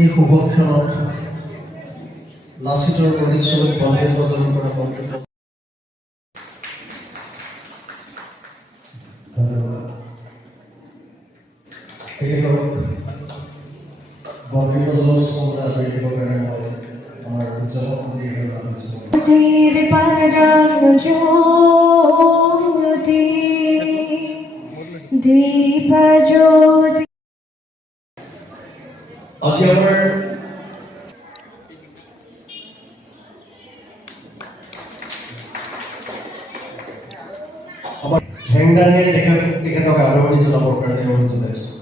এই শুভক্ষণত লাচিতৰ পৰিচয় বন্ধন প্ৰদান কৰা বন্ধন আজি আমাৰ হেংদানে তেখেতক আদৰণি জনাবৰ কাৰণে অনুৰোধ জনাইছোঁ।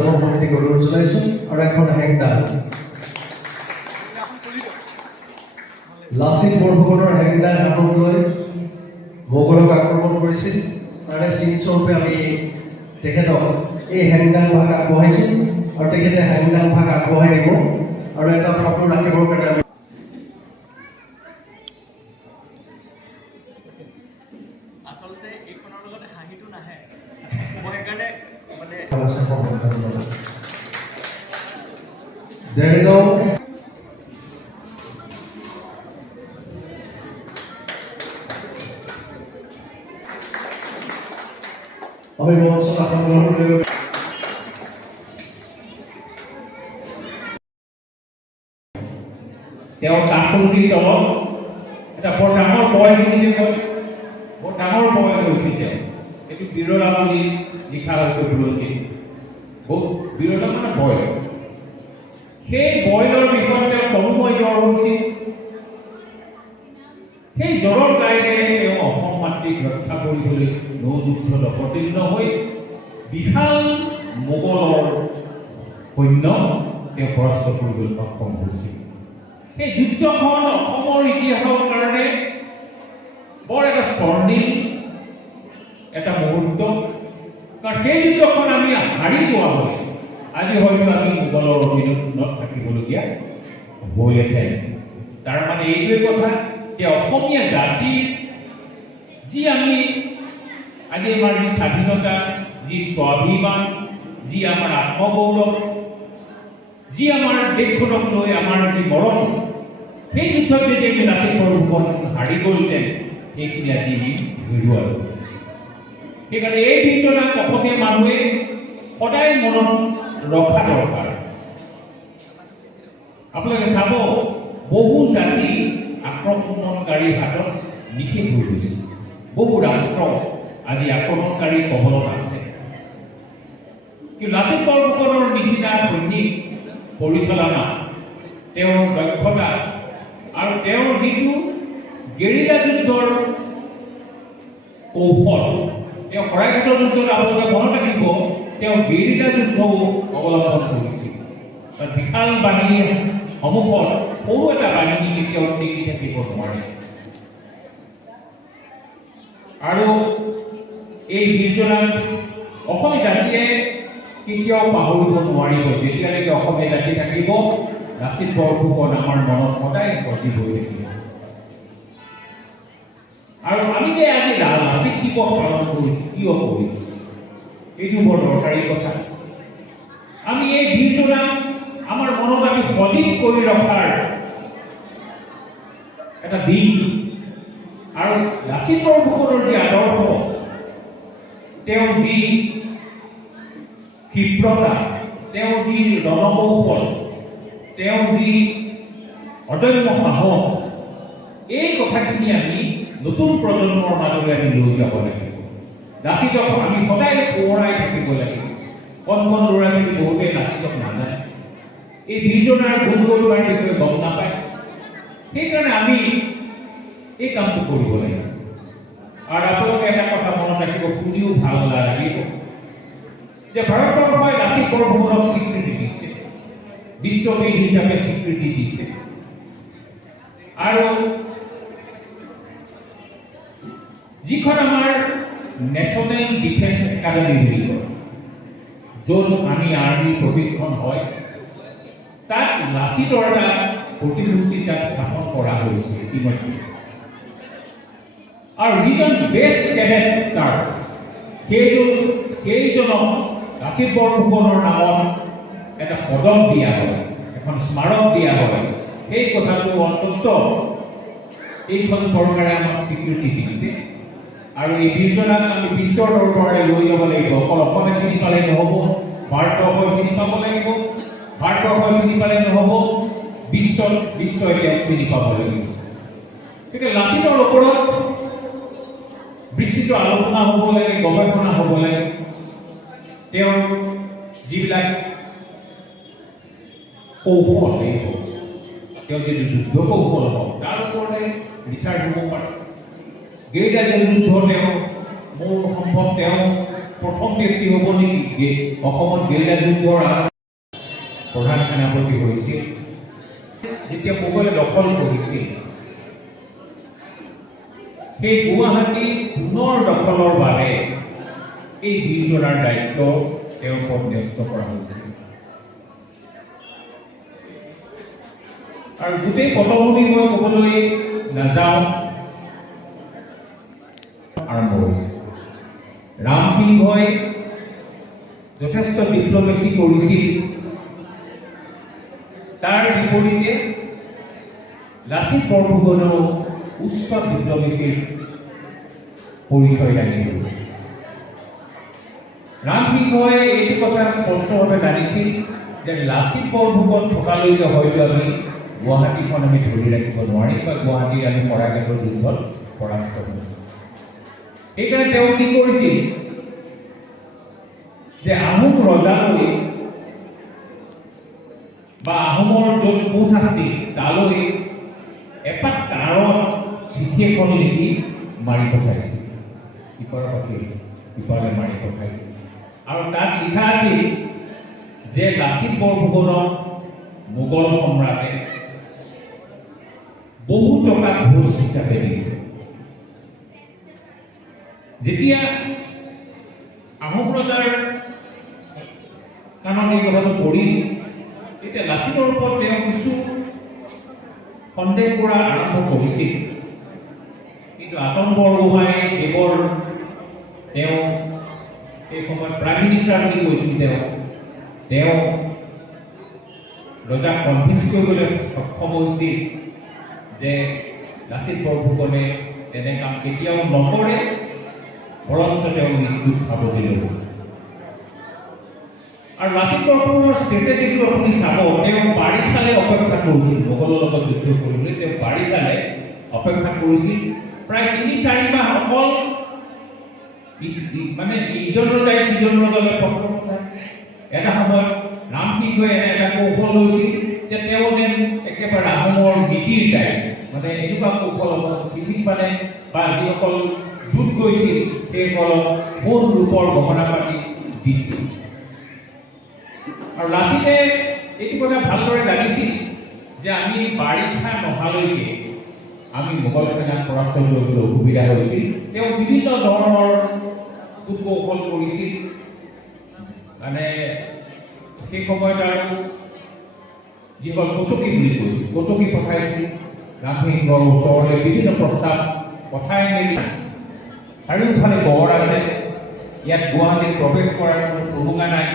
সমিতিক অনুৰোধ জনাইছোঁ আৰু এখন হেংদান লাচিত বৰফুকনৰ হেংদান হাতত লৈ মোগলক আক্ৰমণ কৰিছিল। তাৰে চিনস্বৰূপে আমি তেখেতক এই হেংদান ভাগ আগবঢ়াইছোঁ আৰু তেখেতে হেংদান ভাগ আগবঢ়াই দিব আৰু এটা ফটো ৰাখিবৰ কাৰণে আমি আচলতে এইখনৰ লগতে হাঁহিটো নাহে, মই সেইকাৰণে মানে There you go. আমি মঞ্চত আসন গ্ৰহণ কৰিব তেওঁৰ কাষলটিৰ তলত এটা বৰ ডাঙৰ বয় বুলি কয়, বৰ ডাঙৰ বয় লৈছিল তেওঁ। এইটো বিৰলা বুলি লিখা হৈছে বুৰঞ্জীত, বহুত বিৰলা মানে বয়। সেই বয়লৰ বিষয়ে তেওঁ তনুময় জ্বৰ হৈছিল। সেই জ্বৰৰ কাৰণে তেওঁ অসম মাতৃক ৰক্ষা কৰিবলৈ নৌযুদ্ধত অৱতীৰ্ণ হৈ বিশাল মোগলৰ সৈন্য তেওঁ পৰাস্ত কৰিবলৈ সক্ষম হৈছিল। সেই যুদ্ধখন অসমৰ ইতিহাসৰ কাৰণে বৰ এটা স্বৰ্ণিম এটা মুহূৰ্ত, কাৰণ সেই যুদ্ধখন আমি হাৰি যোৱা হ'লে আজি হয়তো আমি মোগলৰ অধীনত থাকিবলগীয়া হ'লহেঁতেন। তাৰ মানে এইটোৱে কথা যে অসমীয়া জাতিৰ যি আমি আজি আমাৰ যি স্বাধীনতা, যি স্বাভিমান, যি আমাৰ আত্মগৌৰৱ, যি আমাৰ দেশখনক লৈ আমাৰ যি মৰম, সেই যুদ্ধত যদি আমি লাচিত বৰফুকন হাৰি গ'লহেঁতেন সেইখিনি আজি আমি হেৰুৱালোঁ। সেইকাৰণে এই দিনটোত অসমীয়া মানুহে সদায় মনত ৰখা দৰকাৰ। আপোনালোকে চাব, বহু জাতি আক্ৰমণকাৰীৰ হাতত নিষেধ হৈ গৈছে। বহু ৰাষ্ট্ৰ আজি আক্ৰমণকাৰীৰ কবলত আছে। কিন্তু লাচিত বৰফুকনৰ নিচিনা সৈনিক পৰিচালনা, তেওঁৰ দক্ষতা আৰু তেওঁৰ যিটো গেৰিলা যুদ্ধৰ কৌশল, তেওঁ শৰাইঘাটৰ যুদ্ধত আপোনালোকে মনত ৰাখিব, তেওঁ গেৰিলা যুদ্ধও অৱলম্বন কৰিছিল। বিশাল বাহিনীৰ সন্মুখত সৰু এটা বাহিনী কেতিয়াও টিকি থাকিব নোৱাৰে। আৰু এই বীৰজনাক অসমীয়া জাতিয়ে কেতিয়াও পাহৰিব নোৱাৰিব। যেতিয়ালৈকে অসমীয়া জাতি থাকিব, লাচিত বৰফুকন আমাৰ মনত সদায় সজীৱ হৈ থাকিব। আৰু আমি যে আজি লাচিত দিৱস পালন কৰিছোঁ, কিয় কৰিছোঁ, এইটো বৰ দৰকাৰী কথা। আমি এই বীৰজনাক আমাৰ মনত আমি সজীৱ কৰি ৰখাৰ এটা দিন। আৰু লাচিত বৰফুকনৰ যি আদৰ্শ, তেওঁৰ যি ক্ষিপ্ৰতা, তেওঁৰ যি ৰণকৌশল, তেওঁৰ যি অদম্য সাহস, এই কথাখিনি আমি নতুন প্ৰজন্মৰ মাজলৈ আমি লৈ যাব লাগিব। লাচিতক আমি সদায় সোঁৱৰাই থাকিব লাগিব। কণ কণ ল'ৰা ছোৱালী বহুতে লাচিতক নাজানে, এই বীৰজনাৰ গুণ গৰিমাৰ বিষয়ে গম নাপায়। সেইকাৰণে আমি এই কামটো কৰিব লাগিব। আৰু আপোনালোকে এটা কথা মনত ৰাখিব, শুনিও ভাল লাগিব যে ভাৰতবৰ্ষই লাচিত বৰফুকনক স্বীকৃতি দিছে, বিশ্ববীৰ হিচাপে স্বীকৃতি দিছে। আৰু যিখন আমাৰ নেশ্যনেল ডিফেন্স একাডেমি বুলি কয়, য'ত আমি আৰ্মি প্ৰশিক্ষণ হয়, তাত লাচিতৰ এটা প্ৰতিমূৰ্তি তাত স্থাপন কৰা হৈছে ইতিমধ্যে। আৰু যিজন বেষ্ট কেডেট তাৰ, সেইজনক লাচিত বৰফুকনৰ নামত এটা পদক দিয়া হয়। এখন স্মাৰক দিয়া হয়, সেই কথাটো অন্তত এইখন চৰকাৰে আমাক স্বীকৃতি দিছে। আৰু এই বীৰজনাক আমি বিশ্বৰ দৰবাৰলৈ লৈ যাব লাগিব। অকল অসমে চিনি পালে নহ'ব, ভাৰতবৰ্ষই চিনি পাব লাগিব। ভাৰতবৰ্ষই চিনি পালে নহ'ব, বিশ্বই তেওঁক চিনি পাব লাগিব। গতিকে লাচিতৰ ওপৰত বিস্তৃত আলোচনা হ'ব লাগে, গৱেষণা হ'ব লাগে। তেওঁৰ যিবিলাক কৌশল, তেওঁ যদি যুদ্ধ কৌশল হওক তাৰ ওপৰতে ৰিচাৰ্চ হ'ব পাৰে। গেৰিলা যুদ্ধ তেওঁ মোৰ সম্ভৱ তেওঁ প্ৰথম ব্যক্তি হ'ব নেকি অসমত গেৰিলা যুদ্ধৰ প্ৰধান সেনাপতি হৈছিল। যেতিয়া মোগলে দখল কৰিছিল, সেই গুৱাহাটী পুনৰ দখলৰ বাবে এই বীৰজনাৰ দায়িত্ব তেওঁৰ ওপৰত ন্যস্ত কৰা হৈছিল। আৰু গোটেই পটভূমি মই ক'বলৈ নাযাওঁ, আৰম্ভ হৈছিল। ৰামসিংহই যথেষ্ট ডিপ্ল'মেচি কৰিছিল, তাৰ বিপৰীতে লাচিত বৰফুকনেও উচ্চ ডিপ্ল'মেচিৰ পৰিচয় দাঙিছিল। ৰামসিংহই এইটো কথা স্পষ্টভাৱে জানিছিল যে লাচিত বৰফুকন থকালৈকে হয়তো আমি গুৱাহাটীখন আমি ধৰি ৰাখিব নোৱাৰিম বা গুৱাহাটী আমি শৰাইঘাটৰ যুদ্ধত পৰাস্ত হ'ম। সেইকাৰণে তেওঁ কি কৰিছিল যে আহোম ৰজালৈ বা আহোমৰ য'ত কোচ আছিল তালৈ এপাক কাৰত চিঠি এখন লিখি মাৰি পঠাইছিল। ইপাৰ পাতি ইপাৰলৈ মাৰি পঠাইছিল। আৰু তাত লিখা আছিল যে লাচিত বৰফুকনক মোগল সম্ৰাটে বহু টকা ঘোষ হিচাপে দিছে। যেতিয়া আহোম ৰজাৰ কাণত এই কথাটো পৰিল, তেতিয়া লাচিতৰ ওপৰত তেওঁ কিছু সন্দেহ কৰা আৰম্ভ কৰিছিল। কিন্তু আতন বৰগোহাঁই দেৱৰ তেওঁ এই সময়ত প্ৰাইম মিনিষ্টাৰ বুলি কৈছিল, তেওঁ ৰজাক কনভিন্স কৰিবলৈ সক্ষম হৈছিল যে লাচিত বৰফুকনে তেনে কাম কেতিয়াও নকৰে, বৰঞ্চ তেওঁ মৃত্যুত সাৱটি ল'ব। আৰু লাচিত বৰফুকনৰ ষ্ট্ৰেটেজিটো আপুনি চাব, তেওঁ বাৰিষালৈ অপেক্ষা কৰিছিল। মোগলৰ লগত যুদ্ধ কৰিবলৈ তেওঁ বাৰিষালৈ অপেক্ষা কৰিছিল। প্ৰায় ৩-৪ মাহ অকল মানে ইজন ৰজাই সিজন ৰজালৈ পত্ৰ পঠায়। এটা সময়ত ৰামসিংহই এনে এটা কৌশল লৈছিল যে তেওঁ যেন একেবাৰে আহোমৰ নীতিৰ টাইপ, মানে এনেকুৱা কৌশল পৃথিৱীত মানে বা যিসকল দূত গৈছিল সেইসকলক সোণ ৰূপৰ গহনা পাতি দিছিল। আৰু লাচিতে এইটো কথা ভালদৰে জানিছিল যে আমি বাৰিষা নহালৈকে আমি মোগল সেনাক পৰাস্ত কৰিবলৈ অসুবিধা হৈছিল। তেওঁ বিভিন্ন ধৰণৰ কৌশল কৰিছিল। মানে সেই সময়ত আৰু যিসকল কটকী বুলি কৈছিল, কটকী পঠাইছিল ৰামসিংহৰ ওচৰলৈ বিভিন্ন প্ৰস্তাৱ পঠাই মেলি। চাৰিওফালে গড় আছে, ইয়াত গুৱাহাটীত প্ৰৱেশ কৰাৰ কোনো প্ৰভুঙা নাই।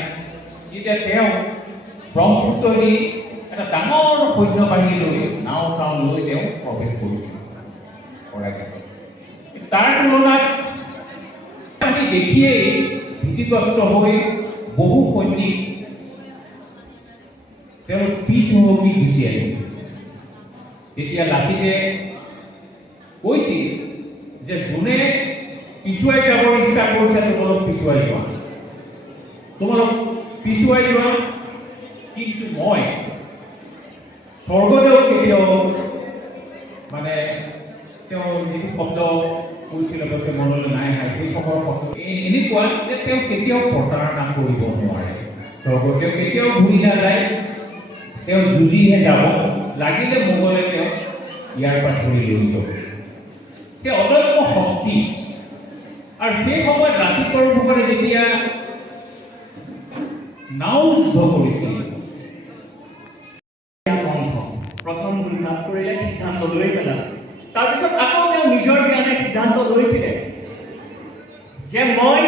যেতিয়া তেওঁ ব্ৰহ্মপুত্ৰই এটা ডাঙৰ সৈন্য বাহিনী লৈ নাও চাও লৈ তেওঁ প্ৰৱেশ কৰিছিল শৰাইঘাটত। তাৰ তুলনাত আমি দেখিয়েই ভীতিগ্ৰস্ত হৈ বহু সৈনিক তেওঁ পিছ হুমকি গুচি আহিছিল। তেতিয়া লাচিতে কৈছিল যে যোনে পিছুৱাই যাবৰ ইচ্ছা কৰিছে তোমালোক পিছুৱাই যোৱা, কিন্তু মই স্বৰ্গদেউ কেতিয়াও মানে তেওঁ যিটো শব্দ কৈছিল অৱশ্যে মনলৈ নাই সেই সময়ৰ শব্দ এনেকুৱা যে তেওঁ কেতিয়াও প্ৰতাৰণা কৰিব নোৱাৰে। স্বৰ্গদেউ কেতিয়াও ঘূৰি নাযায়, তেওঁ যুঁজিহে যাব, লাগিলে মোগলে তেওঁ ইয়াৰ পৰা ধৰি লৈ যাব। সেই অদম্য শক্তি। আৰু সেই সময়ত লাচিত বৰফুকনে যেতিয়া নাও যুদ্ধ কৰিছিল, প্ৰথম গুলীঘাত কৰিলে, সিদ্ধান্ত লৈ পেলালে। তাৰপিছত আকৌ তেওঁ নিজৰ জ্ঞানে সিদ্ধান্ত লৈছিলে যে মই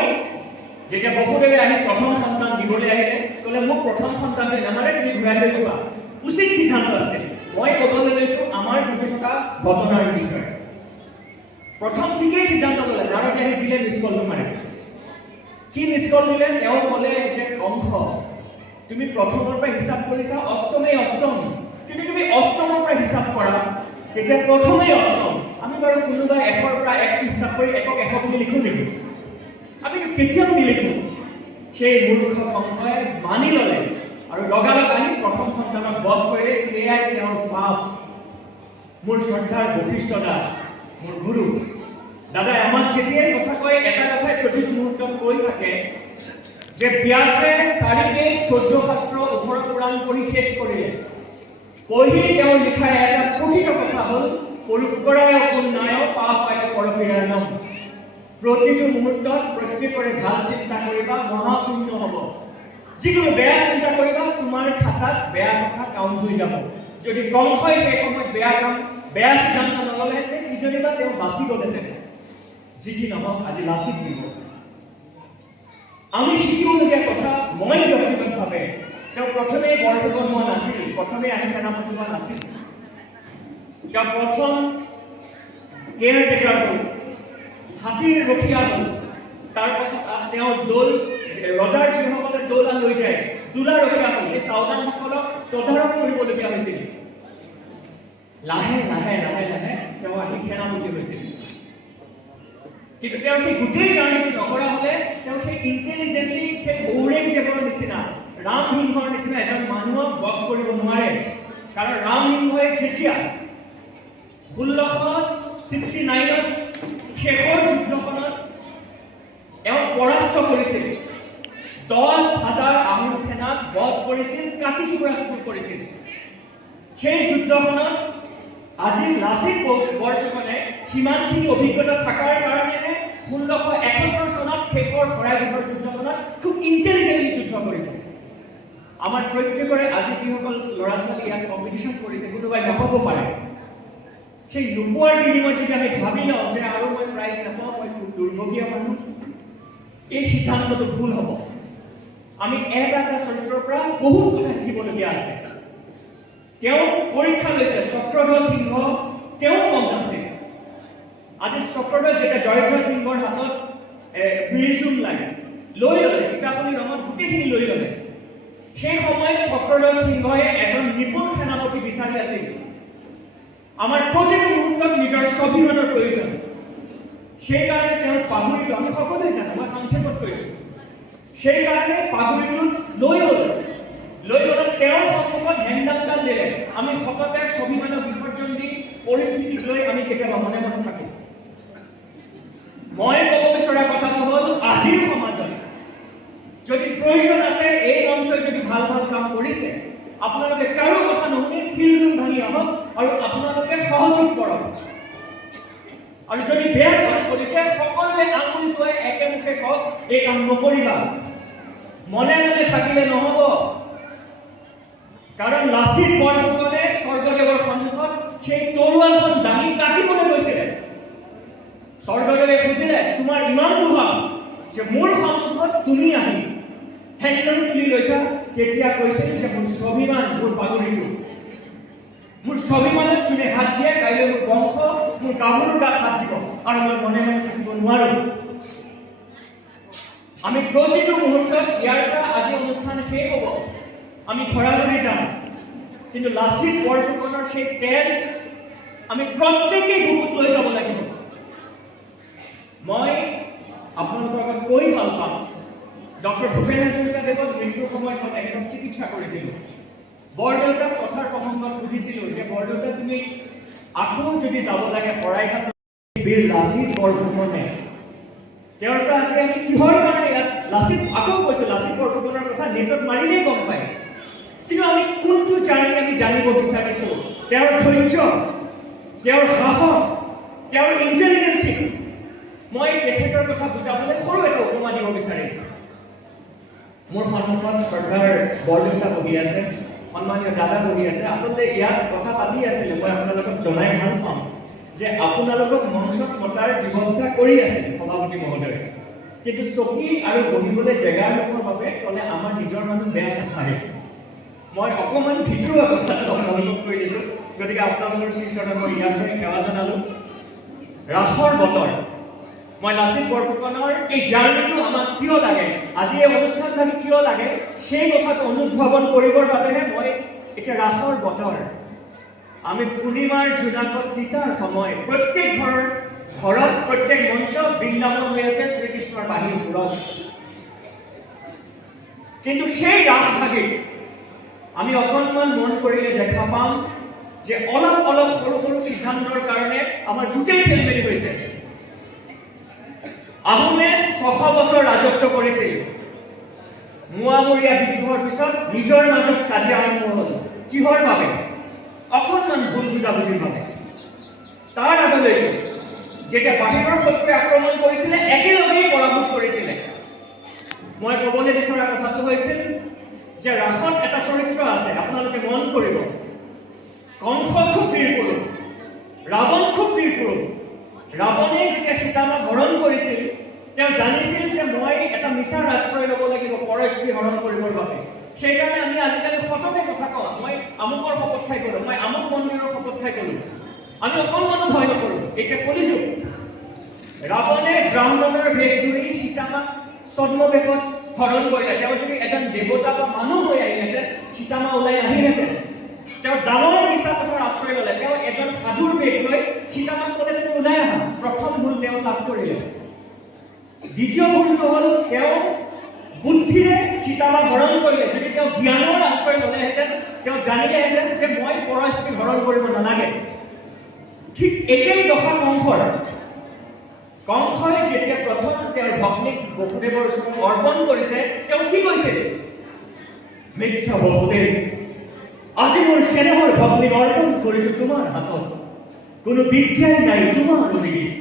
যেতিয়া বসুদেৱে আহি প্ৰথম সন্তান দিবলৈ আহিলে, ক'লে মোক প্ৰথম সন্তানটো নামাৰে, তুমি ঘূৰাই লৈ যোৱা। উচিত সিদ্ধান্ত আছিল। মই ক'বলৈ লৈছোঁ আমাৰ ঘটি থকা ঘটনাৰ বিষয়ে। প্ৰথম ঠিকেই সিদ্ধান্ত ল'লে, নাৰদে আহি দিলে মিছ কলটো মাৰে। কি মিছ কল দিলে? তেওঁ ক'লে যে কংস, তুমি প্ৰথমৰ পৰা হিচাপ কৰিছা অষ্টমেই অষ্টম, কিন্তু তুমি অষ্টমৰ পৰা হিচাপ কৰা তেতিয়া প্ৰথমেই অষ্টম। আমি বাৰু কোনোবাই 100ৰ পৰা 1 হিচাপ কৰি 1ক 100 বুলি লিখোঁ নেকি? আমি কেতিয়াও নিলিখোঁ। সেই মূৰ্খ কংসই মানি ল'লে আৰু লগালগ আনি প্ৰথম সন্তানক বধ কৰিলে। সেয়াই তেওঁৰ পাপ। মোৰ শ্ৰদ্ধাৰ বশিষ্ঠ দা, মোৰ গুৰু দাদাই আমাক যেতিয়াই কথা কয় এটা কথাই প্ৰতিটো মুহূৰ্তত কৈ থাকে যে ব্যাসে 4 বেদ 14 শাস্ত্ৰ 18 পুৰাণ পঢ়ি শেষ কৰিলে। পঢ়ি তেওঁ লিখা এটা প্ৰকৃত কথা হ'ল পৰোপকাৰায় পুণ্যায় পাপায় পৰপীড়নম। প্ৰতিটো মুহূৰ্তত প্ৰত্যেকৰে ভাল চিন্তা কৰিবা, মহাপুণ্য হ'ব। যিকোনো বেয়া চিন্তা কৰিবা, তোমাৰ খাতাত বেয়া কথা কাউণ্ট হৈ যাব। যদি কংসই সেই সময়ত বেয়া সিদ্ধান্ত নল'লেহেঁতেন, কিজনীবা তেওঁ বাচি গ'লেহেঁতেন। যি কি নহওক, আজি লাচিত দিৱস। আমি শিকিবলগীয়া কথা, মই ব্যক্তিগতভাৱে তেওঁ প্ৰথমে বৰফুকন হোৱা নাছিল, প্ৰথমে আহি সেনাপতি হোৱা নাছিল। তেওঁ প্ৰথম কেয়াৰটেকাৰ হ'ল, হাতীৰ ৰখীয়া হ'ল। তাৰপাছত তেওঁ দৌল, ৰজাৰ যিসকলে দৌলা লৈ যায়, দোলা ৰখীয়া হ'ল। সেই চাওদানসকলক তদাৰক কৰিবলগীয়া হৈছিল। লাহে লাহে লাহে লাহে তেওঁ আহি সেনাপতি হৈছিল। কিন্তু তেওঁ সেই গোটেই জাৰ্ণিটো নকৰা হ'লে তেওঁ সেই ইণ্টেলিজেণ্টলি সেই ঔৰংজেবৰ নিচিনা, ৰাম সিংহৰ নিচিনা এজন মানুহক বছ কৰিব নোৱাৰে। কাৰণ ৰাম সিংহই যেতিয়া 1669ত শেষৰ যুদ্ধখনত তেওঁ পৰাস্ত কৰিছিল, 10,000 আহোম সেনাক বধ কৰিছিল, কাটি টুকুৰা কৰিছিল। সেই যুদ্ধখনত আজি লাচিত বৰফুকনে সিমানখিনি অভিজ্ঞতা থকাৰ কাৰণেহে 1671 চনত শেষৰ শৰাইঘাটৰ যুদ্ধখনত খুব ইণ্টেলিজেণ্টলি যুদ্ধ কৰিছে। আমাৰ প্ৰত্যেকৰে আজি যিসকল ল'ৰা ছোৱালী ইয়াত কম্পিটিশ্যন কৰিছে, কোনোবাই নাপাব পাৰে। সেই নোপোৱাৰ বিনিময়ত যদি আমি ভাবি লওঁ যে আৰু মই প্ৰাইজ নাপাওঁ, মই খুব দুৰ্ভগীয়া মানুহ, এই সিদ্ধান্তটো ভুল হ'ব। আমি এটা চৰিত্ৰৰ পৰা বহুত কথা শিকিবলগীয়া আছে। তেওঁ পৰীক্ষা লৈছে, চক্ৰধ্বজ সিংহ তেওঁ কম নাছিল। আজি চক্ৰধ্বজ যেতিয়া জয়ধ্বজ সিংহৰ হাতত বিৰিজুম লাগে, লৈ ল'লে, ইটাখনি ৰঙত গোটেইখিনি লৈ ল'লে। সেই সময়ত চক্ৰধ্বজ সিংহই এজন নিপুণ সেনাপতি বিচাৰি আছিল। আমাৰ প্ৰতিটো মুহূৰ্তত নিজৰ স্বাভিমানৰ প্ৰয়োজন। সেইকাৰণে তেওঁৰ পাগুৰিটো আমি সকলোৱে জানো, মই সংক্ষেপত কৈছোঁ। সেইকাৰণে পাগুৰিটোত লৈ গ'লে তেওঁৰ সন্মুখত হেংদাংডাল দিলে। আমি সততে স্বাভিমানক বিসৰ্জন দি পৰিস্থিতিক লৈ আমি কেতিয়াবা মনে মনে থাকোঁ। মই ক'ব বিচৰা কথাটো হ'ল, আজিৰ সমাজত যদি প্ৰয়োজন আছে, এই মঞ্চই যদি ভাল ভাল কাম কৰিছে, আপোনালোকে কাৰো কথা নুশুনি ফিল্ডটো ভাঙি আহক আৰু আপোনালোকে সহযোগ কৰক। আৰু যদি বেয়া কাম কৰিছে, সকলোৱে আঙুলি থৈ একেমুখে কওক এই কাম নকৰিবা। মনে মনে থাকিলে নহ'ব। কাৰণ লাচিত বৰফুকনে স্বৰ্গদেৱৰ সন্মুখত সেই তৰোৱালখন দাঙি কাটিবলৈ গৈছিলে। স্বৰ্গদেৱে সুধিলে, তোমাৰ ইমান দুৰ্ভাগ যে মোৰ সন্মুখত তুমি আহি হেডখন তুলি লৈছা? তেতিয়া কৈছিল যে মোৰ স্বাভিমান, মোৰ পাগুৰিটো, মোৰ স্বাভিমানত যোনে হাত দিয়ে, কাইলৈ মোৰ বংশ, মোৰ গাভৰুৰ গাত হাত দিব আৰু মই মনে মনে থাকিব নোৱাৰো। আমি প্ৰতিটো মুহূৰ্তত ইয়াৰ পৰা আজি অনুষ্ঠান শেষ হ'ব, আমি ঘৰাঘৰি যাম, কিন্তু লাচিত বৰফুকনৰ সেই তেজ আমি প্ৰত্যেকেই বুকুত লৈ যাব লাগিব। মই আপোনালোকৰ আগত কৈ ভাল পাম, ডক্টৰ ভূপেন হাজৰিকাদেৱৰ মৃত্যুৰ সময়ত মই তেখেতক চিকিৎসা কৰিছিলোঁ। বৰদেউতাক কথাৰ প্ৰসংগত সুধিছিলোঁ যে বৰদেউতা, তুমি আকৌ যদি যাব লাগে শৰাইঘাট, বীৰ লাচিত বৰফুকনে তেওঁৰ পৰা আজি আমি কিহৰ কাৰণে ইয়াত লাচিত, আকৌ কৈছোঁ লাচিত বৰফুকনৰ কথা নেটত মাৰিলেই গম পায়। কিন্তু আমি কোনটো জাৰ্ণি আমি জানিব বিচাৰিছোঁ? তেওঁৰ ধৈৰ্য, তেওঁৰ সাহস, তেওঁৰ ইণ্টেলিজেন্সি। মই তেখেতৰ কথা বুজাবলৈ সৰু এটা উপমা দিব বিচাৰিম। মোৰ সন্মুখত শ্ৰদ্ধাৰ বৰদেউতা বহি আছে, সন্মানীয় দাদা বহি আছে। আচলতে ইয়াত কথা পাতি আছিলে, মই আপোনালোকক জনাই ভাল পাম যে আপোনালোকক মঞ্চত মতাৰ ব্যৱস্থা কৰি আছিল সভাপতি মহোদয়ে, কিন্তু চকী আৰু বহিবলৈ জেগা নোপোৱাৰ বাবে ক'লে আমাৰ নিজৰ মানুহ বেয়া নাপায়। মই অকণমান ভিতৰুৱা কথা অনুভৱ কৰি দিছোঁ, গতিকে আপোনালোকৰ শ্ৰীচৰণত মই ইয়াতে সেৱা জনালোঁ। ৰাসৰ বতৰ, মই লাচিত বৰফুকনৰ এই জাৰ্ণিটো আমাক কিয় লাগে, আজি এই অনুষ্ঠানভাগি কিয় লাগে, সেই কথাটো অনুধাৱন কৰিবৰ বাবেহে মই এতিয়া ৰাসৰ বতৰ, আমি পূৰ্ণিমাৰ জোনাকত তিতাৰ সময়, প্ৰত্যেক ঘৰত প্ৰত্যেক মঞ্চ বৃন্দাবন হৈ আছে শ্ৰীকৃষ্ণৰ বাঁহীৰ সুৰত। কিন্তু সেই ৰাসভাগিত আমি অকণমান মন কৰিলে দেখা পাম যে অলপ অলপ সৰু সৰু সিদ্ধান্তৰ কাৰণে আমাৰ গোটেই খেলিমেলি হৈছে। আহোমে 600 বছৰ ৰাজত্ব কৰিছিল। মোৱামৰীয়া বিদ্ৰোহৰ পিছত নিজৰ মাজত কাজিয়া আৰম্ভ হ'ল। কিহৰ বাবে? অকণমান ভুল বুজাবুজিৰ বাবে। তাৰ আগলৈকে যেতিয়া বাহিৰৰ শত্ৰুৱে আক্ৰমণ কৰিছিলে, একেলগেই পৰাভূত কৰিছিলে। মই ক'বলৈ বিচৰা কথাটো হৈছিল যে ৰাসত এটা চৰিত্ৰ আছে, আপোনালোকে মন কৰিব। কংস খুব বীৰ পুৰুষ, ৰাৱণ খুব বীৰ পুৰুষ। ৰাৱণে যেতিয়া সীতামাক হৰণ কৰিছিল, তেওঁ জানিছিল যে মই এটা মিছাৰ আশ্ৰয় ল'ব লাগিব পৰশ্ৰী হৰণ কৰিবৰ বাবে। সেইকাৰণে আমি আজিকালি সততে কথা কওঁ, মই আমুকৰ শপত খাই গ'লো, মই আমুক মন্দিৰৰ শপত খাই গ'লো। আমি অকণমানো ভয় নকৰোঁ। এতিয়া কলিযুগ। ৰাৱণে ব্ৰাহ্মণৰ বেশ ধৰি সীতামাক ছদ্মবেশত হৰণ কৰিলে। তেওঁ যদি এজন দেৱতা বা মানুহ হৈ আহিলেহেঁতেন, সীতামা ওলাই আহিলেহেঁতেন। তেওঁ ডাঙৰ মিছা কথাৰ আশ্ৰয় ল'লে। তেওঁ এজন সাধুৰ বেশ লৈ সীতামাক ক'লে তুমি ওলাই আহা। প্ৰথম ভুল তেওঁ লাভ কৰিলে। দ্বিতীয় ভুলটো হ'ল তেওঁ বুদ্ধিৰে সীতামাক হৰণ কৰিলে। যদি তেওঁ জ্ঞানৰ আশ্ৰয় ল'লেহেঁতেন, তেওঁ জানিলেহেঁতেন যে মই পৰশ্ৰী হৰণ কৰিব নালাগে। ঠিক একেই দশা কংসৰ। কংসই যেতিয়া প্ৰথম তেওঁৰ ভগ্নীক বসুদেৱৰ ওচৰত অৰ্পণ কৰিছে, তেওঁ কি কৈছিল? মিথ্যা বসুদেৱ, আজি মোৰ চেনেহৰ ভগ্নীক অৰ্পণ কৰিছো তোমাৰ হাতত, কোনো বিদ্যাই নাই তোমাৰ অভিগীত।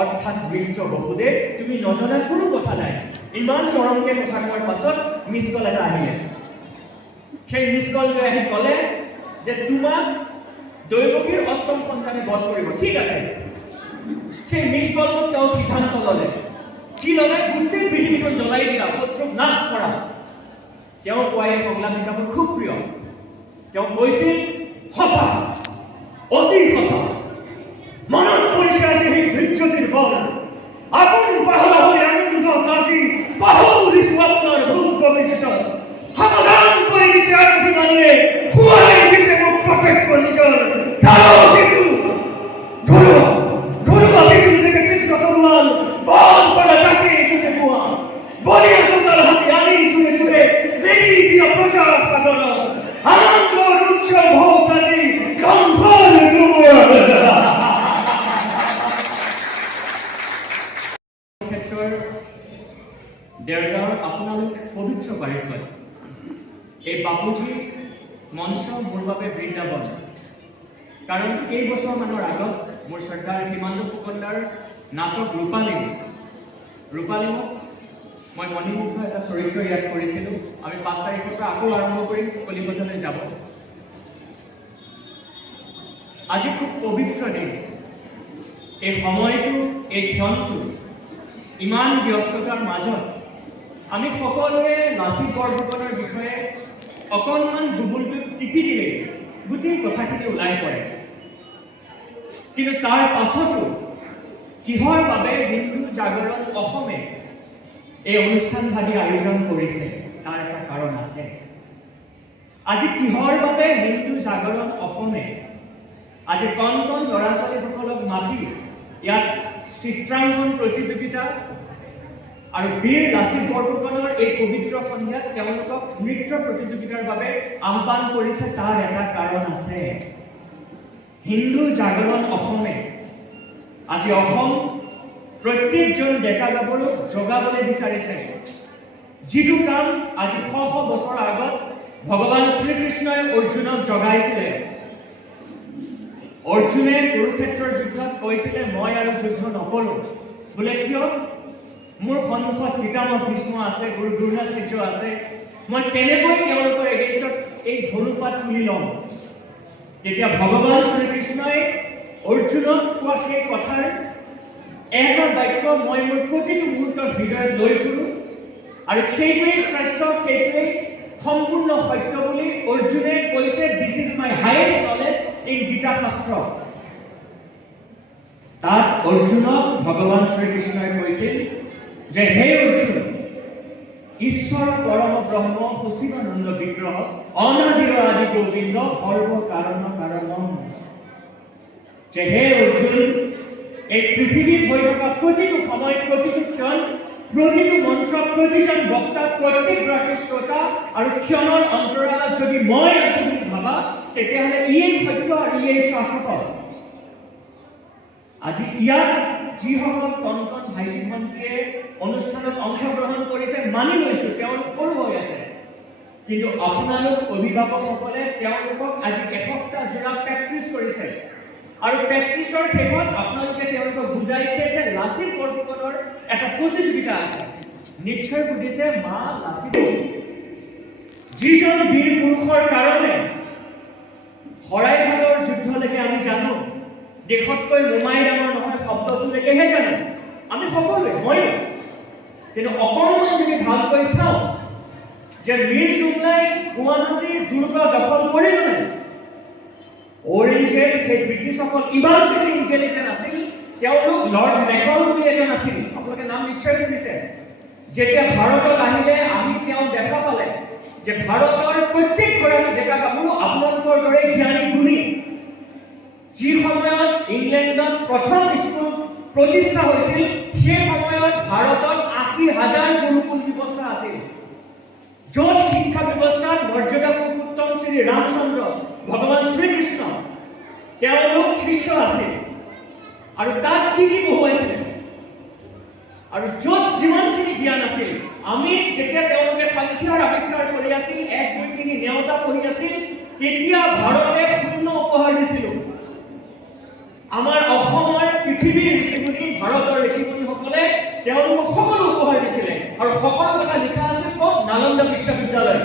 অৰ্থাৎ মিথ্যা বসুদেৱ, তুমি নজনা কোনো কথা নাই। ইমান মৰমকে কথা কোৱাৰ পাছত মিছ কল এটা আহিলে। সেই মিছ কলটোৱে আহি ক'লে যে তোমাক দৈৱকীৰ অষ্টম সন্তানে বধ কৰিব। ঠিক আছে। সেই মিছ কলটোত তেওঁ সিদ্ধান্ত ল'লে। কি ল'লে? গোটেই পৃথিৱীখন জ্বলাই দিয়া, শত্ৰুক নাশ কৰা। তেওঁ কোৱা এই সংলাপ হিচাপে খুব প্ৰিয়। তেওঁ কৈছিল, সঁচা, অতি সঁচা। মনত পৰিছে আজি সেই ধৈৰ্যটিৰ বল। আপোন পাহৰা হৈ আনন্দ কাজি পাহৰিছো আপোনাৰ ভূত ভৱিষ্যত। সমাধান কৰি দিছে আৰক্ষীমানে, খুৱাই দিছে মোক প্ৰত্যক্ষ নিজৰ। ঘৰুৱা পৃথিৱীকে কৃষ্ণ তৰুৱাল, বল পৰা চাকৰি চুকে পোৱা, বলিয়া তোতাৰ হাতি আনি চুকে চুকে, মেলি দিয়া প্ৰচাৰ সাগৰ, আনন্দৰ উৎসৱ হওক আজি কম্পল ডুবৰ। ক্ষেত্ৰৰ দেৰগাঁৱৰ আপোনালোক পবিত্ৰ বাৰিষত এই বাপুজী মঞ্চ মোৰ বাবে বৃন্দাবন। কাৰণ কেইবছৰমানৰ আগত মোৰ শ্ৰদ্ধাৰ হিমাংশু ফুকনদাৰ নাটক ৰূপালীমত মই মণিমুগ্ধ এটা চৰিত্ৰ ইয়াত কৰিছিলোঁ। আমি 5 তাৰিখৰ পৰা আকৌ আৰম্ভ কৰিম, কলিকতালৈ যাব। আজি খুব পবিত্ৰ দিন। এই সময়টো, এই ক্ষণটো, ইমান ব্যস্ততাৰ মাজত আমি সকলোৱে লাচিত বৰফুকনৰ বিষয়ে অকণমান গুগলটো টিপি দিলে গোটেই কথাখিনি ওলাই পৰে। কিন্তু তাৰ পাছতো কিহৰ বাবে হিন্দু জাগৰণ অসমে এই অনুষ্ঠানভাগি আয়োজন কৰিছে, তাৰ এটা কাৰণ আছে। আজি কিহৰ বাবে হিন্দু জাগৰণ অসমে আজি কণ কণ ল'ৰা ছোৱালীসকলক মাতি ইয়াত চিত্ৰাংকন প্ৰতিযোগিতা আৰু বীৰ লাচিত বৰফুকনৰ এই পবিত্ৰ সন্ধিয়াত তেওঁলোকক নৃত্য প্ৰতিযোগিতাৰ বাবে আহ্বান কৰিছে, তাৰ এটা কাৰণ আছে। হিন্দু জাগৰণ অসমে আজি অসম প্ৰত্যেকজন ডেকা গাভৰু জগাবলৈ বিচাৰিছে। যিটো কাম আজি 100 বছৰ আগত ভগৱান শ্ৰীকৃষ্ণই অৰ্জুনক জগাইছিলে। অৰ্জুনে কুৰুক্ষেত্ৰৰ যুদ্ধত কৈছিলে, মই আৰু যুদ্ধ নকৰোঁ। বোলে কিয়? মোৰ সন্মুখত পিতামহ ভীষ্ম আছে, গুৰু দ্ৰোণাচাৰ্য আছে, মই কেনেকৈ তেওঁলোকৰ এগেইনষ্টত এই ধনুপাত তুলি ল'ম? যেতিয়া ভগৱান শ্ৰীকৃষ্ণই অৰ্জুনক কোৱা সেই কথাৰ এটা বাক্য মই মোৰ প্ৰতিটো মুহূৰ্তত হৃদয়ত লৈ ফুৰোঁ, আৰু সেইটোৱেই শ্ৰেষ্ঠ, সেইটোৱেই সম্পূৰ্ণ সত্য বুলি অৰ্জুনে কৈছে, this is my highest knowledge in Gita শাস্ত্ৰ। তাত অৰ্জুনক ভগৱান শ্ৰীকৃষ্ণই কৈছিল যে হে অৰ্জুন, ঈশ্বৰ পৰম ব্ৰহ্ম সচিবানন্দ বিগ্ৰহ অনাদিৰ আদি গোবিন্দ সৰ্ব কাৰণ কাৰণম। যে হে অৰ্জুন, এই পৃথিৱীত হৈ থকা প্ৰতিটো সময়, প্ৰতিটো ক্ষণ, প্ৰতিটো মন্ত্ৰ, প্ৰতিজন বক্তা, প্ৰত্যেকগৰাকী শ্ৰোতা আৰু ক্ষণৰ অন্তৰালত যদি মই আছো বুলি ভাবা, তেতিয়াহ'লে ইয়েই সত্য আৰু ইয়েই শাশ্বত। আজি ইয়াত যিসকল কণ কণ ভাইটি ভণ্টিয়ে অনুষ্ঠানত অংশগ্ৰহণ কৰিছে, মানি লৈছো তেওঁলোক সৰু হৈ আছে, কিন্তু আপোনালোক অভিভাৱকসকলে তেওঁলোকক আজি এসপ্তাহ জোৰা প্ৰেক্টিচ কৰিছে আৰু প্ৰেক্টিচৰ শেষত আপোনালোকে তেওঁলোকক বুজাইছে যে লাচিত বৰফুকনৰ এটা প্ৰতিযোগিতা আছে। নিশ্চয় সুধিছে, মা লাচিত যিজন বীৰ পুৰুষৰ কাৰণে শৰাইঘাটৰ যুদ্ধলৈকে আমি জানো, দেশতকৈ মোমাই ডাঙৰ নহয় শব্দটোলৈকেহে জানো আমি সকলোৱে, ময়ো। কিন্তু অকণমান যদি ভালকৈ চাওঁ যে মীৰ জুমলাই গুৱাহাটীৰ দুৰ্গ দখল কৰিলে নাই, ঔৰংজেব সেই ব্ৰিটিছসকল ইমান বেছি ইণ্টেলিজেণ্ট আছিল, তেওঁলোক লৰ্ড মেকল বুলি এজন আছিল, আপোনালোকে নাম নিশ্চয় শুনিছে। যেতিয়া ভাৰতত আহিলে, আহি তেওঁ দেখা পালে যে ভাৰতৰ প্ৰত্যেকগৰাকী ডেকা গাভৰু আপোনালোকৰ দৰে জ্ঞানী গুণী। যি সময়ত ইংলেণ্ডত প্ৰথম স্কুল প্ৰতিষ্ঠা হৈছিল, সেই সময়ত ভাৰতত ৮০,০০০ গুৰুকুল ব্যৱস্থা আছিল, য'ত শিক্ষা ব্যৱস্থাত মৰ্যাদা পুৰুষোত্তম শ্ৰী ৰামচন্দ্ৰ ভগৱান শ্ৰীকৃষ্ণ তেওঁলোক শিষ্য আছিল আৰু তাত কি কি পঢ়ুৱাইছিলে আৰু য'ত যিমানখিনি জ্ঞান আছিল, আমি যেতিয়া তেওঁলোকে সংখ্যাৰ আৱিষ্কাৰ কৰি আছিল, ১, ২, ৩ নেওতা পঢ়ি আছিল, তেতিয়া ভাৰতে শূন্য উপহাৰ দিছিলোঁ। আমাৰ অসমৰ পৃথিৱীৰ ঋষিমুনি, ভাৰতৰ ঋষিমুনিসকলে তেওঁলোকক সকলো উপহাৰ দিছিলে আৰু সকলো কথা লিখা আছিল ক'ত? নালন্দা বিশ্ববিদ্যালয়।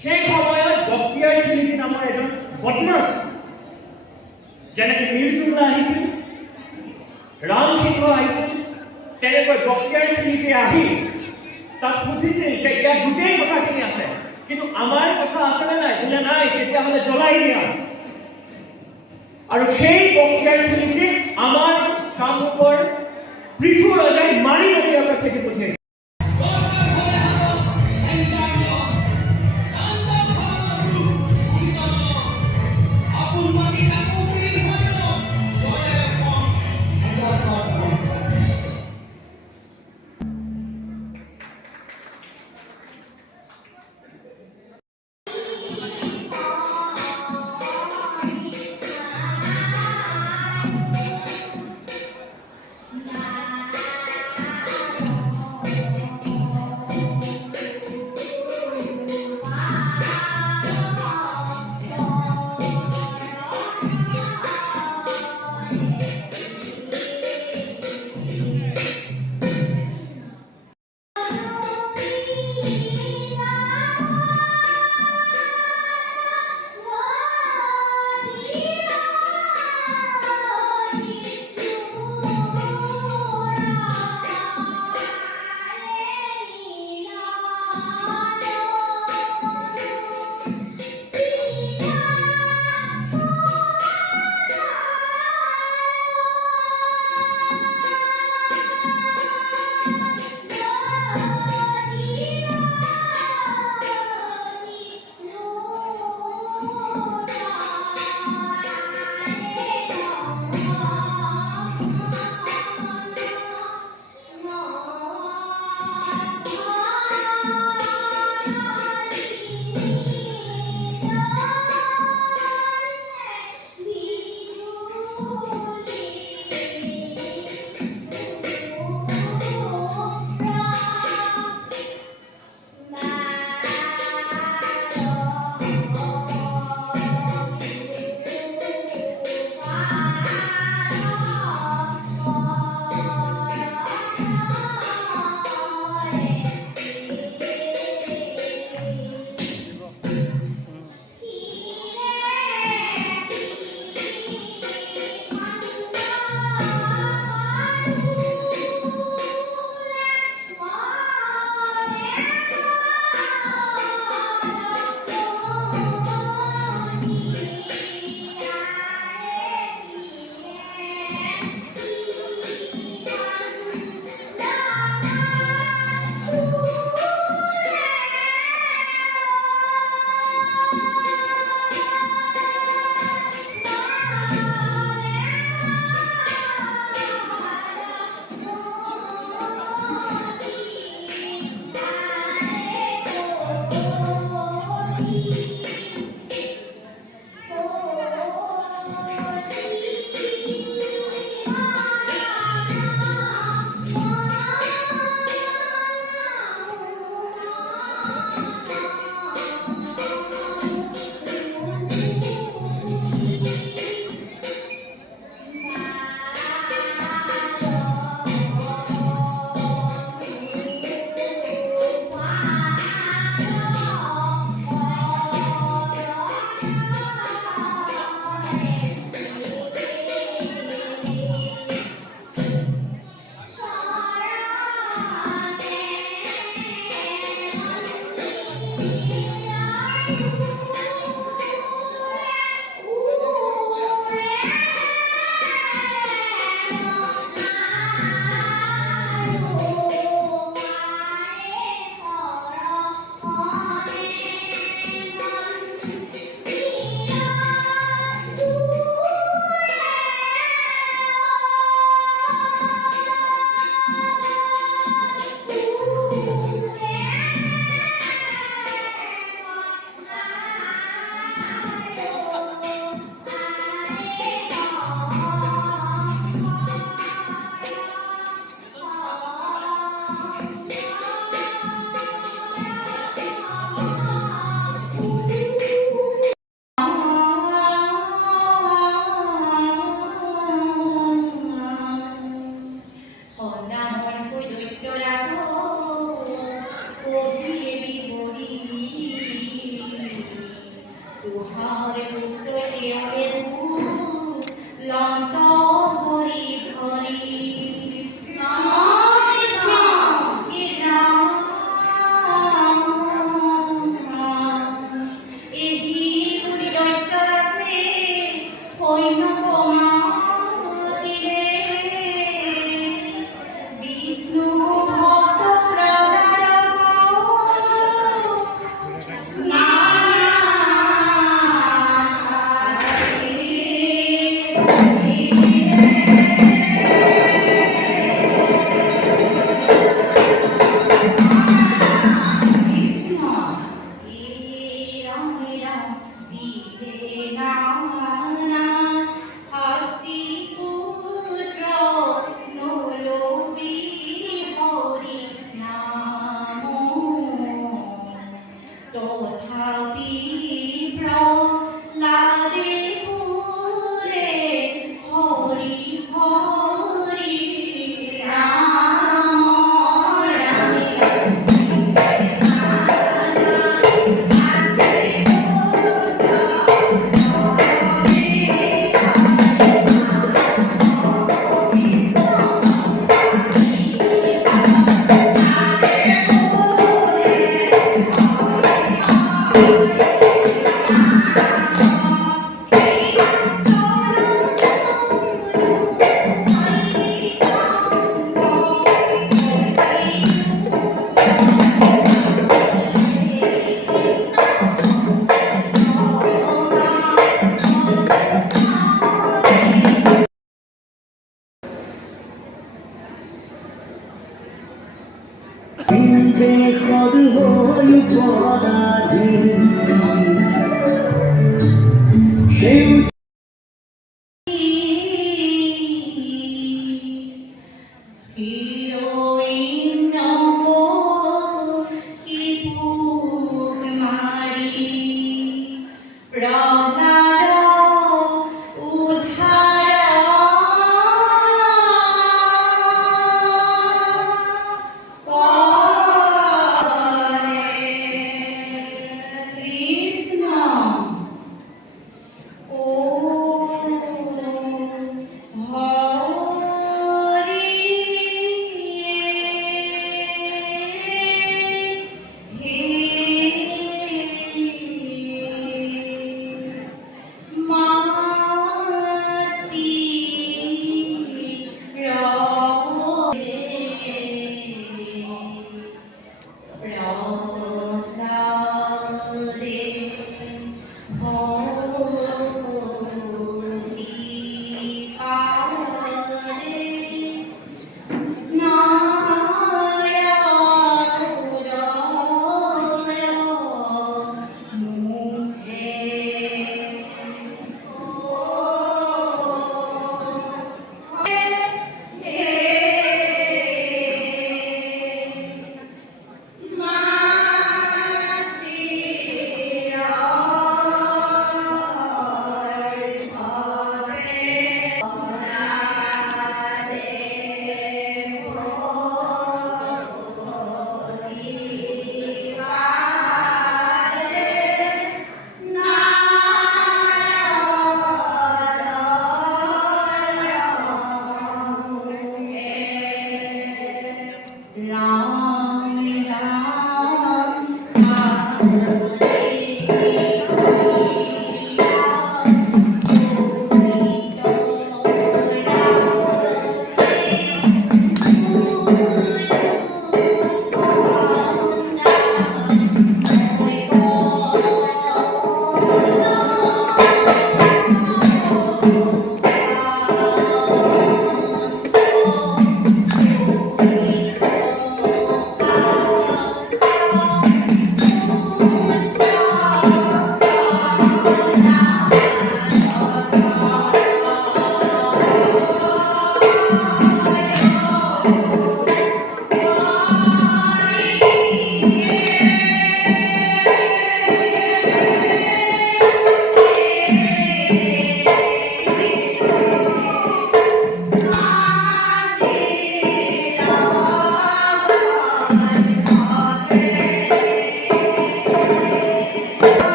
সেই সময়ত বক্তিয়াৰ খিলজী নামৰ এজন বদমাছ, যেনেকৈ মীৰ জুমলা আহিছিল, ৰাম সিংহ আহিছিল, তেনেকৈ বক্তিয়াৰ খিলজী আহি তাত সুধিছিল যে ইয়াত গোটেই কথাখিনি আছে, কিন্তু আমাৰ কথা আছেনে নাই? বোলে নাই, তেতিয়াহ'লে জ্বলাই দিয়া। আৰু সেই বক্তিয়াৰ খিলজী আমাৰ কামৰূপৰ পৃথু ৰজাই মাৰি মাৰি আমাৰ খেতি পঠিয়াইছে।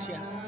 chia.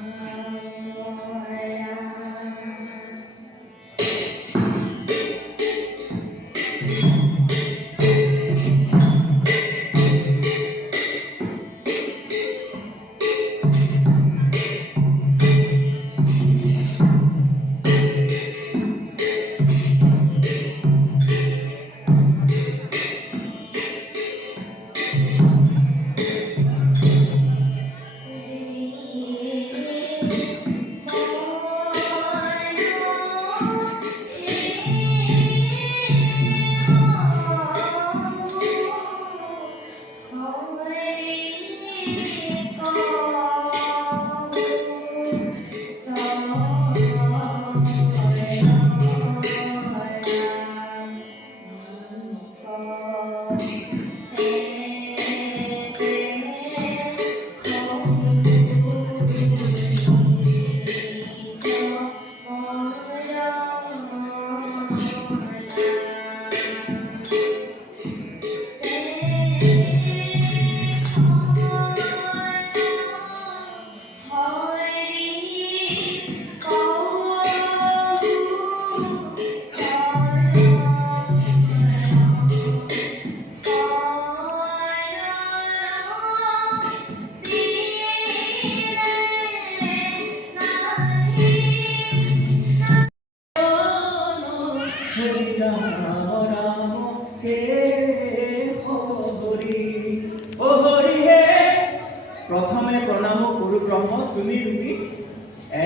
प्रथमे प्रणाम गुरु ब्रह्म तुमी रूपी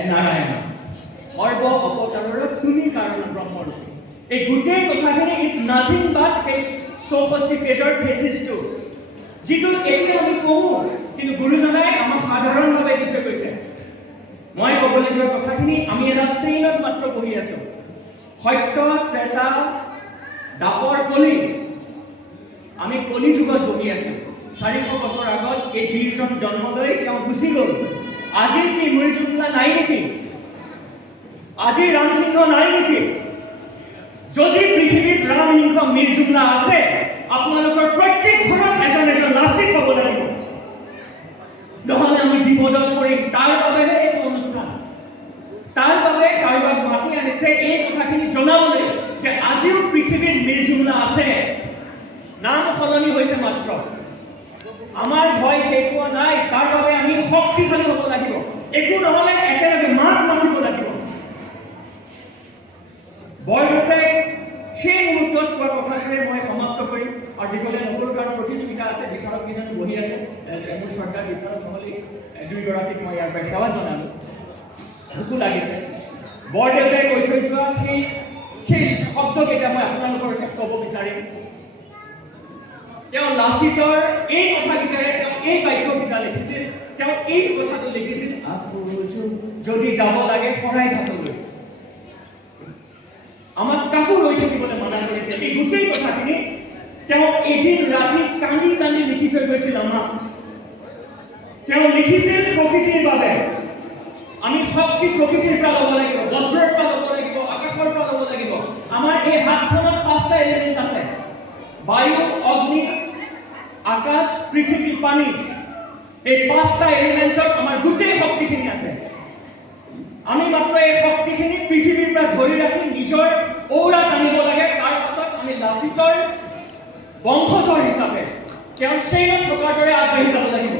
नारायण सर्व अवतार तुमी कारण ब्रह्म रूपी এই গোটেই কথাখিনি it's nothing but sophisticated thesis টু যেটো এতিয়া আমি পঢ়ো কিন্তু গুৰুজনাই আমাক সাধাৰণভাৱে দি থৈ গৈছে মই ক'বলৈ যোৱা কথাখিনি আমি এটা চেইনত মাত্ৰ পঢ়ি আছো সত্য ত্ৰেতা দাপৰ কলি আমি কলি যুগত বহি আছো 400 বছৰ আগত এই বীৰজন জন্ম লৈ তেওঁ গুচি গ'ল আজি কি মৃত্যুলা নাই নেকি আজি ৰামসিংহ নাই নেকি যদি পৃথিৱীত ৰামসিংহ মৃত্যুলা আছে আপোনালোকৰ প্ৰত্যেক ঘৰত এজন এজন নাচিক হ'ব লাগিব নহ'লে আমি বিপদত পৰিম তাৰ বাবেহে এই অনুষ্ঠান তাৰ বাবে কাৰোবাক মাতি আনিছে এই কথাখিনি জনাবলৈ যে আজিও পৃথিৱীত মৃত্যুলা আছে নাম সলনি হৈছে মাত্ৰ আমাৰ ভয় শেষ হোৱা নাই তাৰ বাবে আমি শক্তিশালী হ'ব লাগিব একো নহ'লে একেলগে মাত মাতিব লাগিব বৰদেউতাই সেই মুহূৰ্তত কোৱা কথাটোৰে মই সমাপ্ত কৰিম আৰু দীঘলীয়া নকৰোঁ কাৰণ প্ৰতিযোগিতা আছে বিচাৰক কেইজনে বহি আছে মোৰ চৰকাৰ বিচাৰক নহ'লে দুয়োগৰাকীক মই ইয়াৰ পৰা সেৱা জনালোঁ ভোকো লাগিছে বৰদেউতাই কৈ থৈ যোৱা সেই শব্দকেইটা মই আপোনালোকৰ ওচৰত ক'ব বিচাৰিম তেওঁ লাচিতৰ এই কথাকেইটাৰে তেওঁ এই বাক্যকেইটা লিখিছিল তেওঁ এই কথাটো লিখিছিল যদি যাব লাগে শৰাই ঘাটলৈ আমাক কাকো ৰৈ থাকিবলৈ মানা কৰিছে এই গোটেই কথাখিনি তেওঁ এদিন ৰাতি কান্দি কান্দি লিখি থৈ গৈছিল আমাক তেওঁ লিখিছিল প্ৰকৃতিৰ বাবে আমি শক্তি প্ৰকৃতিৰ পৰা ল'ব লাগিব বজ্ৰৰ পৰা ল'ব লাগিব আকাশৰ পৰা ল'ব লাগিব আমাৰ এই হাতখনত 5টা এলিমেণ্টছ আছে বায়ু অগ্নি আকাশ পৃথিৱী পানী এই 5টা এলিমেণ্টছত আমাৰ গোটেই শক্তিখিনি আছে আমি মাত্ৰ এই শক্তিখিনি পৃথিৱীৰ পৰা ধৰি ৰাখি নিজৰ ঔৰা টানিব লাগে তাৰ পাছত আমি লাচিতৰ বংশধৰ হিচাপে তেওঁৰ চেইনত থকাৰ দৰে আগবাঢ়ি যাব লাগিব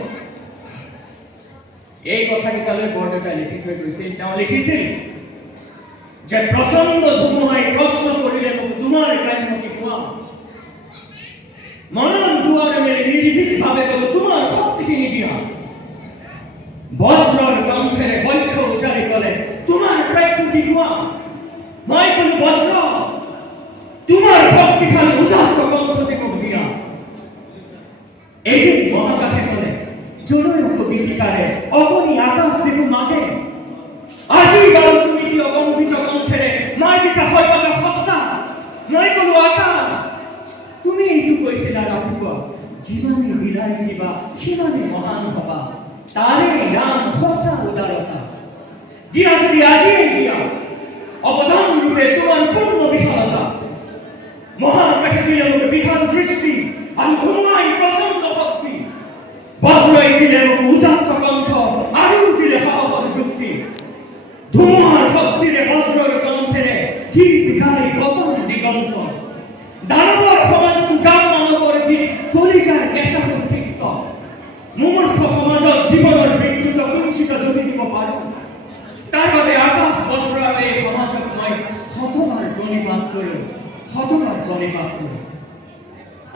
এই কথাকেইটালৈ বৰদেউতাই লিখি থৈ গৈছিল তেওঁ লিখিছিল যে প্ৰচণ্ড ধুমুহাই প্ৰশ্ন কৰিলে মোক তোমাৰ কাহিনী কি কোৱা মনন দুৱাৰে মেলি নিৰ্ভীকভাৱে ক'লো তোমাৰ শক্তিখিনি দিয়া বজ্ৰৰ কণ্ঠেৰে বৈক্ষ উচ্চাৰি ক'লে তোমাৰ প্ৰাপ্য কি কোৱা মই ক'লো বজ্ৰ তোমাৰ শক্তিশালী উদাত্ত কণ্ঠতে মোক দিয়া এদিন মহাকাশে ক'লে জনৈক গীতিকাৰে অগণি আকাশ দেখো মাগে আজি বাৰু তুমি কি অকম্পিত কণ্ঠেৰে মই দিছা সত্যৰ সত্তা মই ক'লো আকাশ তুমি এইটো কৈছিলা ৰাতিপুৱা যিমানে বিলাই দিবা সিমানে মহান হবা তাৰে নাম সঁচা উদাৰতা দিয়া যদি আজিয়ে দিয়া অৱদান ৰূপে তোমাৰ পূৰ্ণ বিশালতা মহাকাশে দিলে মোক বিশাল দৃষ্টি আৰু ধুমুহাই প্ৰচণ্ড শক্তি বজ্ৰই দিলে মোক উদাত্ত কণ্ঠ আৰু দিলে সাহস প্ৰণিপাত কৰোঁ।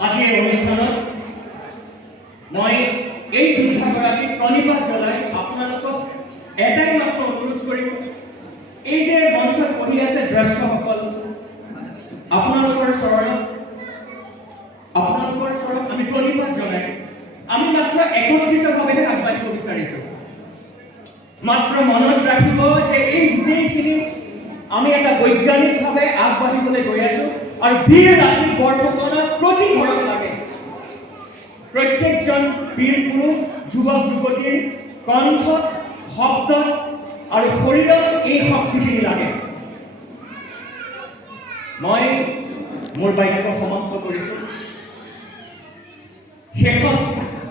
আজি এই অনুষ্ঠানত মই এই যোদ্ধাগৰাকীক প্ৰণিপাত জনাই আপোনালোকক এটাই মাত্ৰ অনুৰোধ কৰিম, এই যে মঞ্চত বহি আছে জ্যেষ্ঠসকল, আপোনালোকৰ চৰণত আমি প্ৰণিপাত জনাই আমি মাত্ৰ একত্ৰিতভাৱে আগবাঢ়িব বিচাৰিছো। মাত্ৰ মনত ৰাখিব যে এই গোটেইখিনি আমি এটা বৈজ্ঞানিকভাৱে আগবাঢ়িবলৈ গৈ আছো আৰু বীৰ লাচিত বৰফুকনক প্ৰতি ঘৰত লাগে। প্ৰত্যেকজন বীৰ পুৰুষ যুৱক যুৱতীৰ কণ্ঠত, শব্দত আৰু শৰীৰত এই শক্তিখিনি লাগে। মই মোৰ বাক্য সমাপ্ত কৰিছো। শেষত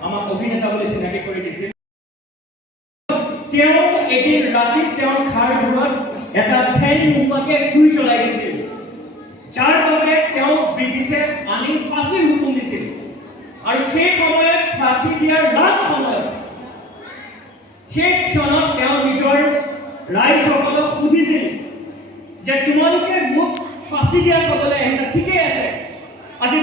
আমাক অভিনেতা বুলি চিনাকি কৰি দিছিল। তেওঁ এদিন ৰাতি তেওঁৰ ঘাৰবোৰত এটা ঠেং নোহোৱাকে জুই জ্বলাই দিছিল, যাৰ বাবে তেওঁ ব্ৰিটিছে আনি ফাঁচীৰ হুকুম দিছিল। আৰু সেই সময়ত ফাঁচী দিয়াৰ লাষ্ট সময়ত সেই ক্ষণত তেওঁ নিজৰ ৰাইজসকলক সুধিছিল যে তোমালোকে মোক ফাঁচি দিয়া চাবলৈ আহিছা, ঠিকেই আছে, আজি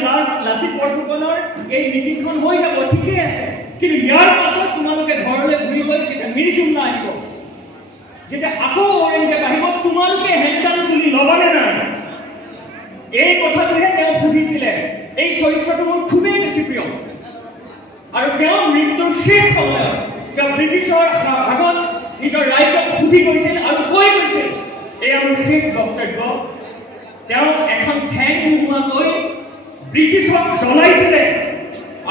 লাচিত বৰফুকনৰ এই মিটিংখন হৈ যাব, ঠিকেই আছে, কিন্তু ইয়াৰ পাছত তোমালোকে ঘৰলৈ ঘূৰি গৈ যেতিয়া মিৰিচুমনা আহিব, যেতিয়া আকৌ ঔৰংজেব আহিব, তোমালোকে হেণ্ডকাম তুলি ল'বানে নাই? এই কথাটোহে তেওঁ সুধিছিলে। এই চৰিত্ৰটো মোৰ খুবেই বেছি প্ৰিয়। আৰু তেওঁ মৃত্যুৰ শেষ সময়ত তেওঁ ব্ৰিটিছৰ আগত নিজৰ ৰাইজক সুধি গৈছিল আৰু কৈ গৈছিল, এয়া মোৰ শেষ বক্তব্য, তেওঁ এখন ঠেং নোহোৱাকৈ ব্ৰিটিছক জ্বলাইছিলে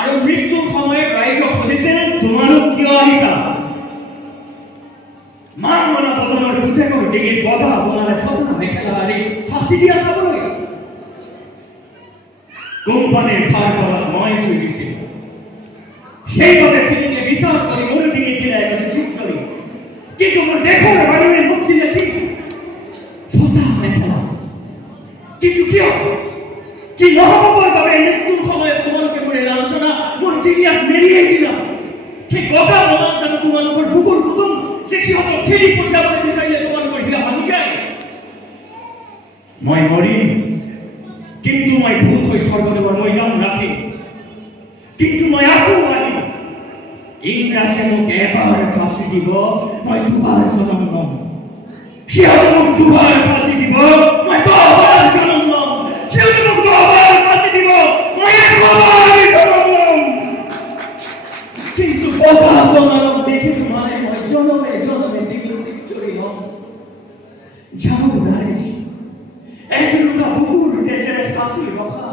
আৰু মৃত্যুৰ সময়ত ৰাইজক সুধিছিল তোমালোক কিয় আহিছা? মান মনা বদনৰ পুতেকৰ ডিঙিত বগা বনালে সদা মেখেলা আনি ফাঁচি দিয়া চাবলৈ। কোম্পানীৰ ভাৰ পৰা মই চুই দিছিল, সেইবাবে ফিলিঙে বিচাৰ কৰি মোৰ ডিঙিত দিলে চিত্ৰই, কিন্তু মোৰ দেশৰ মানুহে মোক দিলে কি সদা মেখেলা। কিন্তু কিয় কি নহ'বৰ বাবে মৃত্যুৰ সময়ত তোমালোকে মোৰ লাঞ্ছনা মোৰ ডিঙিয়াত মেৰিয়াই দিলা? সেই বগা বনাত জানো তোমালোকৰ বুকুৰ কুটুম যে সিহঁতক খেদি পঠিয়াবলৈ বিচাৰিলে তোমালোকৰ হিয়া ভাঙি যায়? মই মৰিম, কিন্তু মই ভূত হৈ স্বৰ্গদেৱৰ মৈদাম ৰাখিম, কিন্তু মই আকৌ আহিম। ইংৰাজে মোক এবাৰ ফাঁচি দিব, মই দুবাৰ জনম ল'ম। সিহঁতে মোক দুবাৰ ফাঁচি দিব, মই দহবাৰ জনম ল'ম। সিহঁতে মোক দহবাৰ ফাঁচি দিব, মই একবাৰ জনম ল'ম। কিন্তু বগা বনালক দেখি তোমাৰে মই জনমে জনমে ডিঙি চিঞৰি ল'ম। যাওঁ ৰাইজ, এজোপা বুকুৰ তেজেৰে সাঁচি ৰখা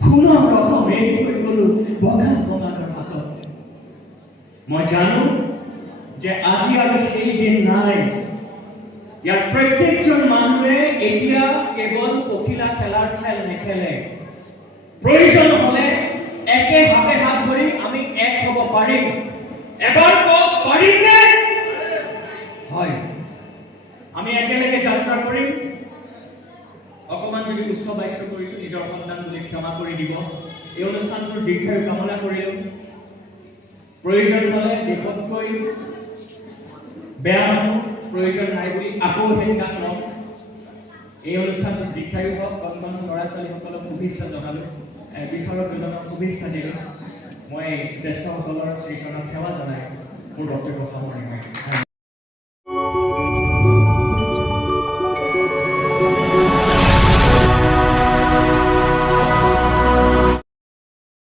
সোণৰ ৰকম এৰি থৈ গলো বগা বনালৰ হাতত। মই জানো যে আজি আৰু সেই দিন নাই। ইয়াৰ প্ৰত্যেকজন মানুহে এতিয়া কেৱল পখিলা খেলাৰ খেল নেখেলে। প্ৰয়োজন হলে একে হাতে হাত ধৰি আমি এক হ'ব পাৰিম। এবাৰ কওক, পাৰিম নে? হয়, আমি একেলগে যাত্ৰা কৰিম। অকমান যদি উচ্চ বাস্য কৰিছো, নিজৰ সন্তান বুলি ক্ষমা কৰি দিব। এই অনুষ্ঠানটোৰ দীৰ্ঘায়ু কামনা কৰিলো। প্ৰয়োজন হলে দেশতকৈ বেয়া মানুহ প্ৰয়োজন নাই বুলি আকৌ হেণ্ডকাম ল'ম। এই অনুষ্ঠানটোৰ দীৰ্ঘায়ু হওক। কণ কণ ল'ৰা ছোৱালীসকলক শুভেচ্ছা জনালো, বিচাৰক দুজনক শুভেচ্ছা দিলোঁ। মই জ্যেষ্ঠসকলৰ শ্ৰীচৰণত সেৱা জনাই মোৰ বক্তব্য সামৰণি মাৰিম।